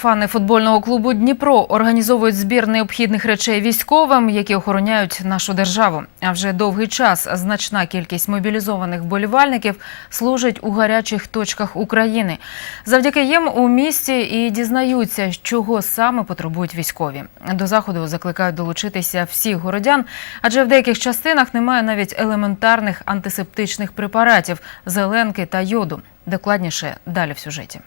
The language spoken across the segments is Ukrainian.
Фани футбольного клубу Дніпро організовують збір необхідних речей військовим, які охороняють нашу державу. А вже довгий час значна кількість мобілізованих вболівальників служить у гарячих точках України. Завдяки їм у місті і дізнаються, чого саме потребують військові. До заходу закликають долучитися всіх городян, адже в деяких частинах немає навіть елементарних антисептичних препаратів зеленки та йоду. Докладніше далі в сюжеті.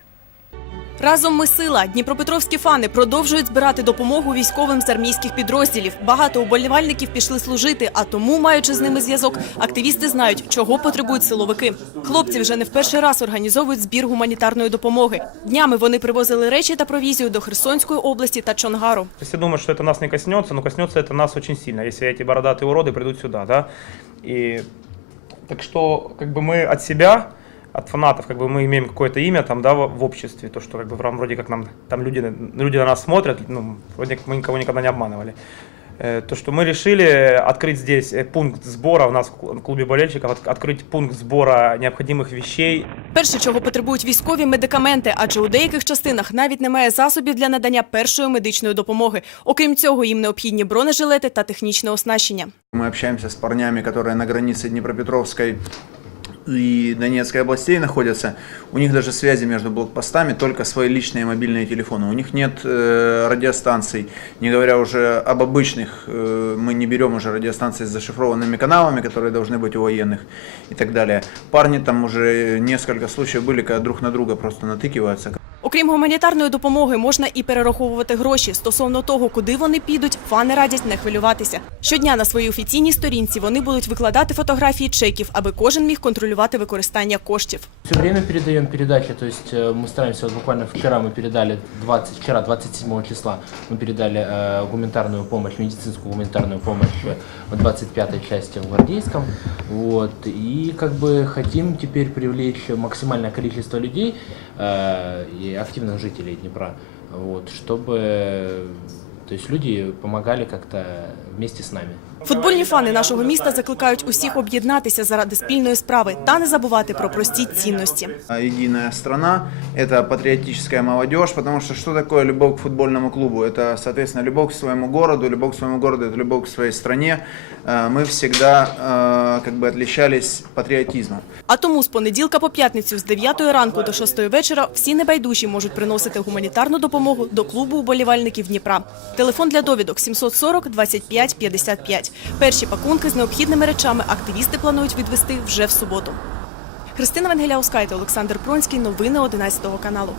Разом ми сила. Дніпропетровські фани продовжують збирати допомогу військовим з армійських підрозділів. Багато уболівальників пішли служити, а тому, маючи з ними зв'язок, активісти знають, чого потребують силовики. Хлопці вже не в перший раз організовують збір гуманітарної допомоги. Днями вони привозили речі та провізію до Херсонської області та Чонгару. Все думают, что это нас не коснется, но коснется это нас очень сильно, если эти бородатые уроды придут сюда, да. И так что, как бы мы от себя, от фанатов, как бы мы имеем какое-то имя там, да, в, в обществе, то, что как бы прям вроде как нам, там люди, на- люди на нас смотрят, ну, вроде как мы никого никогда не обманывали. Э, То, что мы решили открыть здесь э, пункт сбора, у нас в клу- клубе болельщиков, от- открыть пункт сбора необходимых вещей, Перше, чого потребують військові медикаменти, адже у деяких частинах навіть немає засобів для надання першої медичної допомоги. Окрім цього, їм необхідні бронежилети та технічне оснащення. Мы общаемся с парнями, которые на границе Днепропетровской и Донецкой областей находятся. У них даже связи между блокпостами, только свои личные мобильные телефоны. У них нет э, радиостанций, не говоря уже об обычных. э, мы не берем уже радиостанции с зашифрованными каналами, которые должны быть у военных и так далее. Парни там уже несколько случаев были, когда друг на друга просто натыкиваются. Окрім гуманітарної допомоги, можна і перераховувати гроші. Стосовно того, куди вони підуть, фани радять не хвилюватися. Щодня на своїй офіційній сторінці вони будуть викладати фотографії чеків, аби кожен міг контролювати використання коштів. Все время передаем передачи, то есть э, мы стараемся, вот буквально вчера мы передали, 20, вчера, 27 числа, мы передали э, гуманитарную помощь, медицинскую гуманитарную помощь в 25-й части в Гвардейском, вот, и как бы хотим теперь привлечь максимальное количество людей э, и активных жителей Днепра, вот, чтобы, то есть люди помогали как-то вместе с нами. Футбольні фани нашого міста закликають усіх об'єднатися заради спільної справи та не забувати про прості цінності. А единая страна, это патриотическая молодежь, потому что что такое любовь к футбольному клубу? Это, соответственно, любовь к своему городу, любовь к своему городу, это любовь к своей стране. Э, Мы всегда э, как бы отличались патриотизмом. А тому з понеділка по п'ятницю з 9 ранку до 6 вечора всі небайдужі можуть приносити гуманітарну допомогу до клубу уболівальників Дніпра. Телефон для довідок 740 25 55. Перші пакунки з необхідними речами активісти планують відвести вже в суботу. Христина Венгеляускайте, Олександр Пронський. Новини 11 каналу.